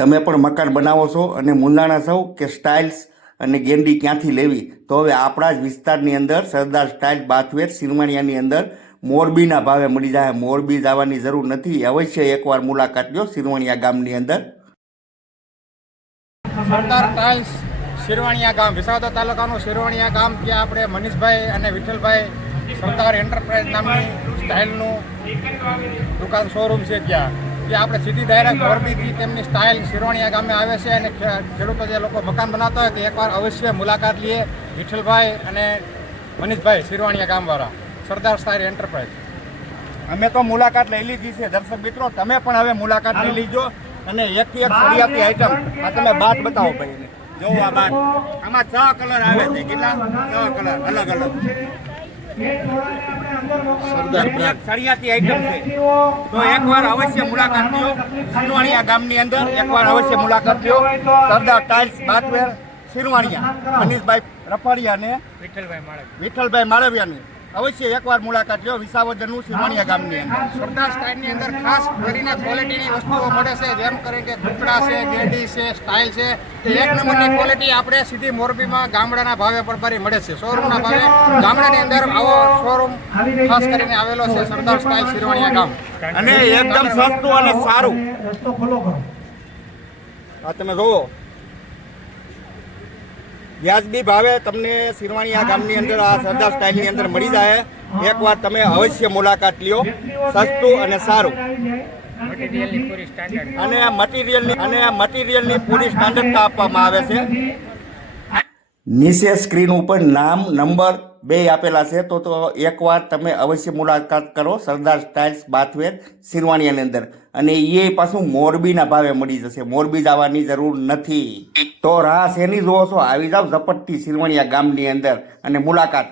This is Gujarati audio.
તમે પણ મકાન બનાવો છો અને મુંદાણા છો કે સ્ટાઇલ્સ અને ગેંડી ક્યાંથી લેવી, તો હવે આપણા જ વિસ્તારની અંદર સરદાર સ્ટાઇલ બાથવેર સિરવાણિયાની અંદર મોરબીના ભાવે મળી જાય. મોરબી જવાની જરૂર નથી, અવશ્ય એકવાર મુલાકાત લો સિરવાણિયા ગામની અંદર. સરદાર ટાઇલ્સ શિરવાણિયા ગામ, વિસાવદર તાલુકાનું શિરવાણિયા ગામ, ત્યાં આપણે મનીષભાઈ અને વિઠ્ઠલભાઈ સરદાર એન્ટરપ્રાઇઝ નામની સ્ટાઇલનું દુકાન શોરૂમ છે. ત્યાં આપણે સીધી ડાયરેક્ટ મોરબીથી તેમની સ્ટાઇલ શિરવાણિયા ગામે આવે છે અને ખેડૂતો જે લોકો મકાન બનાવતા હોય તે એકવાર અવશ્ય મુલાકાત લઈએ. વિઠ્ઠલભાઈ અને મનીષભાઈ શિરવાણિયા ગામવાળા સરદાર સ્ટાઇલ એન્ટરપ્રાઇઝ. અમે તો મુલાકાત લઈ લીધી છે. દર્શક મિત્રો, તમે પણ હવે મુલાકાત લઈ લીજો. અને એકથી એક સળિયાતી આઈટમ. આ તમે બાટ બતાવો ભાઈ, જોવો આ બાટ. આમાં 6 કલર આવે છે. કેટલા? 6 કલર અલગ અલગ સરદાર સળિયાતી આઈટમ છે. તો એકવાર અવશ્ય મુલાકાત લો શિરવાણિયા ગામની અંદર. એકવાર અવશ્ય મુલાકાત લો સરદાર ટાઇલ્સ બાથવેર શિરવાણિયા, મનીષભાઈ રફાડિયા અને વિઠ્ઠલભાઈ માળવિયાની અવશ્ય એકવાર મુલાકાત લો વિસાવદરનું શિરવાણિયા ગામની અંદર. સરદાર સ્ટાઇલની અંદર ખાસ કરીને ક્વોલિટીની વસ્તુઓ મળે છે, જેમ કરીને કે કપડા છે, ગેડી છે, સ્ટાઇલ છે. તે એક નંબરની ક્વોલિટી આપણે સીધી મોરબીમાં ગામડાના ભાવે પરબારી મળે છે, શોરૂમના ભાવે. ગામડાની અંદર આવો શોરૂમ ખાસ કરીને આવેલો છે સરદાર સ્ટાઇલ શિરવાણિયા ગામ, અને એકદમ સસ્તું અને સારું. આ તમે જોવો વ્યાજબી ભાવે તમને શિરવાણિયા ગામની અંદર આ સરદાર સ્ટાઇલની અંદર મળી જાય. એકવાર તમે અવશ્ય મુલાકાત લ્યો. સસ્તું અને સારું, અને મટીરિયલની પૂરી સ્ટાન્ડર્ડતા આપવામાં આવે છે. નીચે સ્ક્રીન ઉપર નામ, નંબર બે આપેલા છે, તો એકવાર તમે અવશ્ય મુલાકાત કરો સરદાર સ્ટાઇલ્સ બાથવેર સિરવાણિયાની અંદર. અને એ પાછું મોરબીના ભાવે મળી જશે, મોરબી જવાની જરૂર નથી. તો રાહ શેની જોવો છો? આવી જાવ ઝપટથી સિરવાણિયા ગામની અંદર અને મુલાકાત